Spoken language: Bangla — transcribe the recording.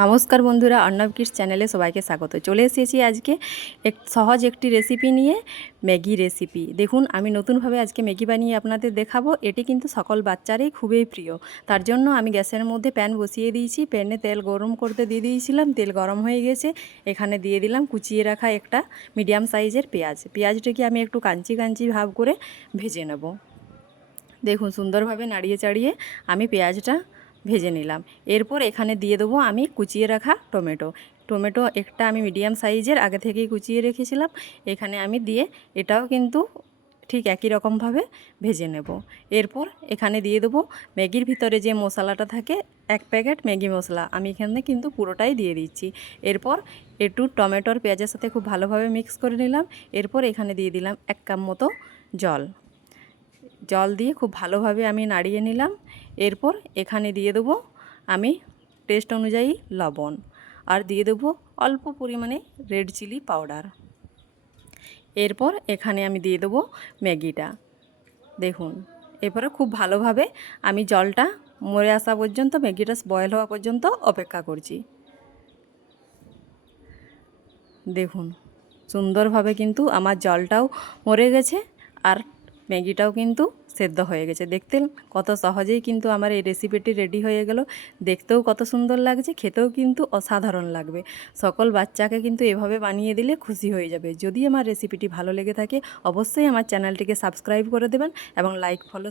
নমস্কার বন্ধুরা, অর্ণব কিডস চ্যানেলে সবাইকে স্বাগত। চলে এসেছি আজকে এক সহজ একটি রেসিপি নিয়ে, ম্যাগি রেসিপি দেখুন, আমি নতুনভাবে আজকে ম্যাগি বানিয়ে আপনাদের দেখাবো। এটি কিন্তু সকল বাচ্চারই খুবই প্রিয়। তার জন্য আমি গ্যাসের মধ্যে প্যান বসিয়ে দিয়েছি। প্যানে তেল গরম করতে দিয়ে দিয়েছিলাম। তেল গরম হয়ে গেছে। এখানে দিয়ে দিলাম কুচিয়ে রাখা একটা মিডিয়াম সাইজের পেঁয়াজ। পেঁয়াজটাকে আমি একটু কাঞ্চি কাঞ্চি ভাব করে ভেজে নেব। দেখুন, সুন্দরভাবে নাড়িয়ে চাড়িয়ে আমি পেঁয়াজটা ভেজে নিলাম। এরপর এখানে দিয়ে দেবো আমি কুচিয়ে রাখা টমেটো। টমেটো একটা আমি মিডিয়াম সাইজের, আগে থেকেই কুচিয়ে রেখেছিলাম। এখানে আমি দিয়ে এটাও কিন্তু ঠিক একই রকমভাবে ভেজে নেব। এরপর এখানে দিয়ে দেবো ম্যাগির ভিতরে যে মশলাটা থাকে, এক প্যাকেট ম্যাগি মশলা। আমি এখানে কিন্তু পুরোটাই দিয়ে দিচ্ছি। এরপর একটু টমেটোর পেঁয়াজের সাথে খুব ভালোভাবে মিক্স করে নিলাম। এরপর এখানে দিয়ে দিলাম এক কাপ মতো জল। জল দিয়ে খুব ভালোভাবে আমি নাড়িয়ে নিলাম। এরপর এখানে দিয়ে দেবো আমি টেস্ট অনুযায়ী লবণ। আর দিয়ে দেবো অল্প পরিমাণে রেড চিলি পাউডার এরপর এখানে আমি দিয়ে দেবো ম্যাগিটা। দেখুন এরপরে খুব ভালোভাবে আমি জলটা মরে আসা পর্যন্ত, ম্যাগিটা বয়েল হওয়া পর্যন্ত অপেক্ষা করছি। দেখুন, সুন্দরভাবে কিন্তু আমার জলটাও মরে গেছে আর ম্যাগিটাও কিন্তু সেদ্ধ হয়ে গেছে। দেখতে কত সহজেই কিন্তু আমার এই রেসিপিটি রেডি হয়ে গেল। দেখতেও কত সুন্দর লাগছে, খেতেও কিন্তু অসাধারণ লাগবে। সকল বাচ্চাকে কিন্তু এভাবে বানিয়ে দিলে খুশি হয়ে যাবে। যদি আমার রেসিপিটি ভালো লেগে থাকে, অবশ্যই আমার চ্যানেলটিকে সাবস্ক্রাইব করে দেবেন এবং লাইক ফলো